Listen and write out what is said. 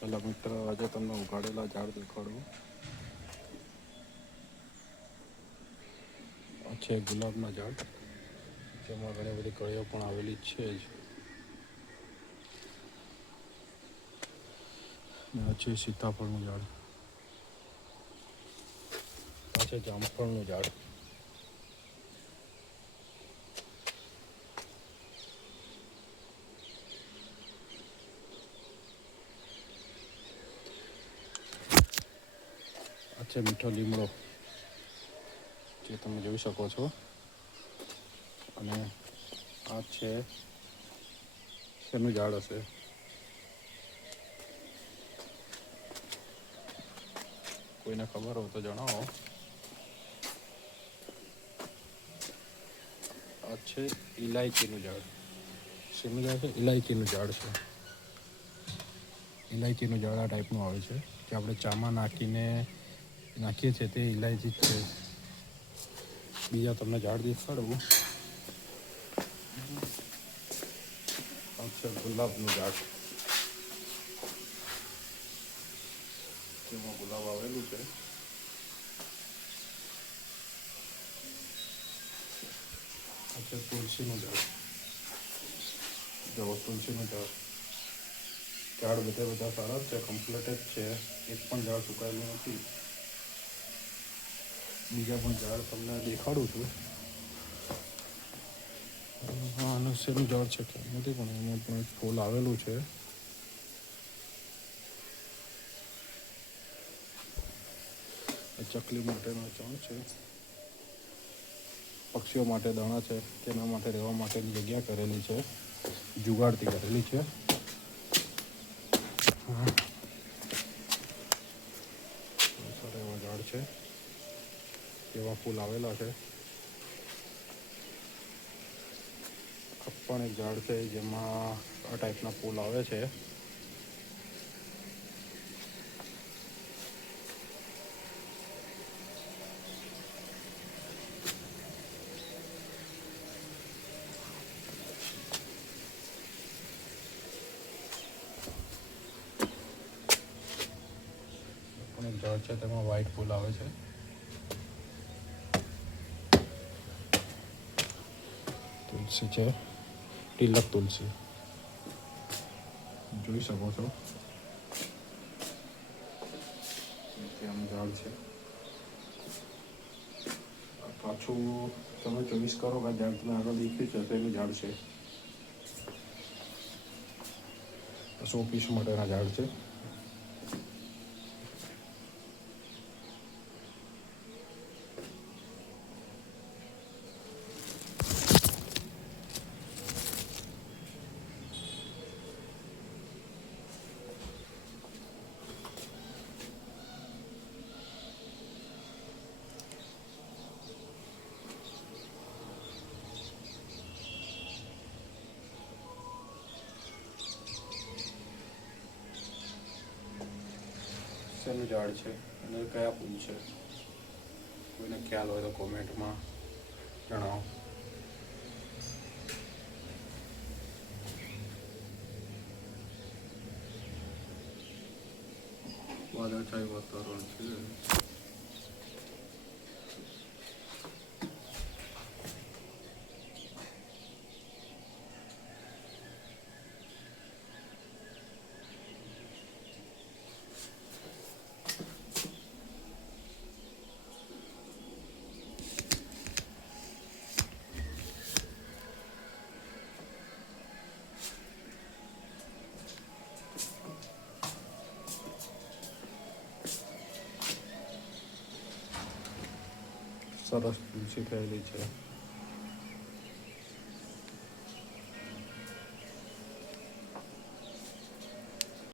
પહેલાં મિત્ર આજે તમને ઉગાડેલા ઝાડ દેખાડું. આ છે ગુલાબના ઝાડ, જેમાં ઘણી બધી કળીઓ પણ આવેલી છે જ. આ છે સીતાફળનું ઝાડ. આ છે જામફળનું ઝાડ. આ છે મીઠો લીમડો, જે તમે જોઈ શકો છો. અને આ છે શેનું ઝાડ હશે? કોઈને ખબર હોય તો જણાવો. આ છે ઇલાયચીનું ઝાડ. શેનું ઝાડ છે? ઇલાયચીનું ઝાડ છે. ઇલાયચીનું ઝાડ આ ટાઈપનું આવે છે, જે આપણે ચામાં નાખીએ છીએ તે ઇલાયચી જ છે. બીજા તમને ઝાડ દેખાડું. આ છે ગુલાબનું ઝાડ, જેમાં ગુલાબ આવેલું છે. આ છે તુલસીનું ઝાડ. જો તુલસીનું ઝાડ બધા સારા જ છે, કમ્પ્લીટ જ છે. એક પણ ઝાડ સુકાયેલું નથી. બીજા પણ ઝાડ તમને દેખાડું છું. હા, અને શેનું ઝાડ છે કે નથી, પણ એમાં પણ એક ફૂલ આવેલું છે. ચકલી માટેનો ઝાડ છે. પક્ષીઓ માટે દાણા છે, તેના માટે રહેવા માટેની જગ્યા કરેલી છે, જુગાડથી કરેલી છે. સારા એવા ઝાડ છે, એવા ફૂલ આવેલા છે. આ પણ એક ઝાડ છે, જેમાં આ ટાઈપના ફૂલ આવે છે. પણ એક ઝાડ છે, તેમાં વ્હાઈટ ફૂલ આવે છે. તુલસી છે, તિલક તુલસી જોઈ શકો છો. ત્યાં ઝાડ છે. પાછું તમે ચોઈસ કરો કે ઝાડ તમે આગળ દેખ્યું છે તેનું ઝાડ છે. સો પીસ માટેના ઝાડ છે. શેનું ઝાડ છે અને કયા ફૂલ છે? કોઈને ખ્યાલ હોય તો કોમેન્ટમાં જણાવો. વાદળછાયું વાતાવરણ છે. સરસ તુલસી થયેલી છે.